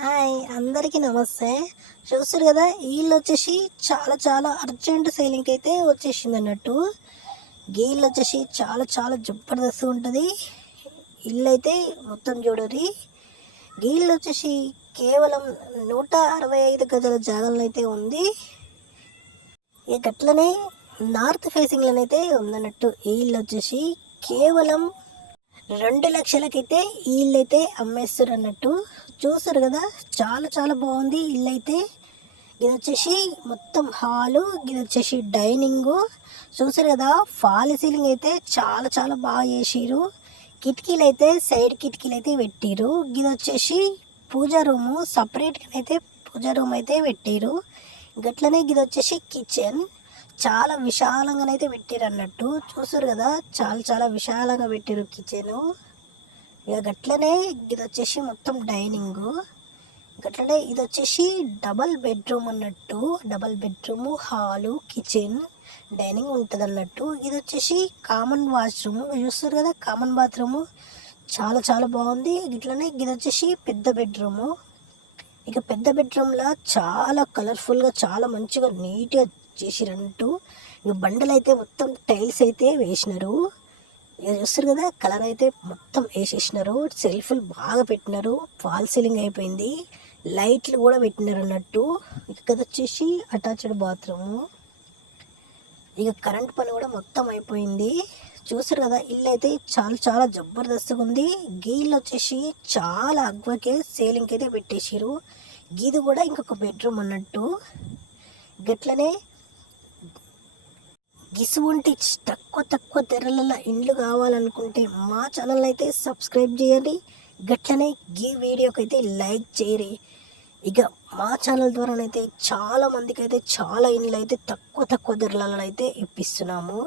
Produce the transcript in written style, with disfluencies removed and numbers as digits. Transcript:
Hi అందరికీ నమస్తే. చూస్తారు కదా, వీళ్ళు వచ్చేసి చాలా చాలా అర్జెంట్ సేలింగ్కి అయితే వచ్చేసింది అన్నట్టు. గీళ్ళు వచ్చేసి చాలా చాలా జబర్దస్త్ ఉంటుంది. ఇల్లు అయితే మొత్తం చూడరి. గీళ్ళు వచ్చేసి కేవలం 165 గజాల జాగాలను అయితే ఉంది. ఇక అట్లనే నార్త్ ఫేసింగ్లోనైతే ఉందన్నట్టు. ఈ ఇల్లు వచ్చేసి కేవలం 2 లక్షలకైతే ఈ ఇల్లు అయితే అమ్మేస్తారు అన్నట్టు. చూసారు కదా, చాలా చాలా బాగుంది ఇల్లు అయితే. ఇది వచ్చేసి మొత్తం హాలు, ఇది వచ్చేసి డైనింగ్. చూసారు కదా, ఫాల్ సీలింగ్ అయితే చాలా చాలా బాగా చేసిరు. కిటికీలు అయితే సైడ్ కిటికీలు అయితే పెట్టిరు. ఇది వచ్చేసి పూజా రూము, సపరేట్గా అయితే పూజా రూమ్ అయితే పెట్టిరు. గట్లనే ఇది వచ్చేసి కిచెన్, చాలా విశాలంగానైతే పెట్టారు అన్నట్టు. చూసారు కదా, చాలా చాలా విశాలంగా పెట్టారు కిచెను. ఇక గట్లనే ఇది వచ్చేసి మొత్తం డైనింగ్. గట్లనే ఇది వచ్చేసి డబల్ బెడ్రూమ్ అన్నట్టు. Double bedroom, hall, kitchen, dining ఉంటుంది అన్నట్టు. ఇది వచ్చేసి కామన్ వాష్రూమ్. చూస్తారు కదా, కామన్ బాత్రూము చాలా చాలా బాగుంది. ఇట్లనే ఇది వచ్చేసి పెద్ద బెడ్రూము. ఇక పెద్ద బెడ్రూమ్లో చాలా కలర్ఫుల్గా, చాలా మంచిగా నీట్గా చేసిరంటూ. ఇక బండలు అయితే మొత్తం టైల్స్ అయితే వేసినారు. ఇక చూస్తారు కదా, కలర్ అయితే మొత్తం వేసేసినారు. సెల్ఫ్లు బాగా పెట్టినారు. ఫాల్ సీలింగ్ అయిపోయింది. లైట్లు కూడా పెట్టినారు అన్నట్టు. ఇక వచ్చేసి అటాచ్డ్ బాత్రూము. ఇక కరెంట్ పని కూడా మొత్తం అయిపోయింది. చూసారు కదా, ఇల్లు అయితే చాలా చాలా జబర్దస్త్గా ఉంది. గీళ్ళు వచ్చేసి చాలా అగ్వకే సేలింగ్కి అయితే పెట్టేసారు. గీది కూడా ఇంకొక బెడ్రూమ్ అన్నట్టు. గట్లనే గిసువంటి తక్కువ తక్కువ ధరల ఇండ్లు కావాలనుకుంటే మా ఛానల్ అయితే సబ్స్క్రైబ్ చేయండి. గట్లనే ఈ వీడియోకి అయితే లైక్ చేయరి. ఇక మా ఛానల్ ద్వారానైతే చాలా మందికి అయితే చాలా ఇండ్లు అయితే తక్కువ తక్కువ ధరలలో అయితే ఇప్పిస్తున్నాము.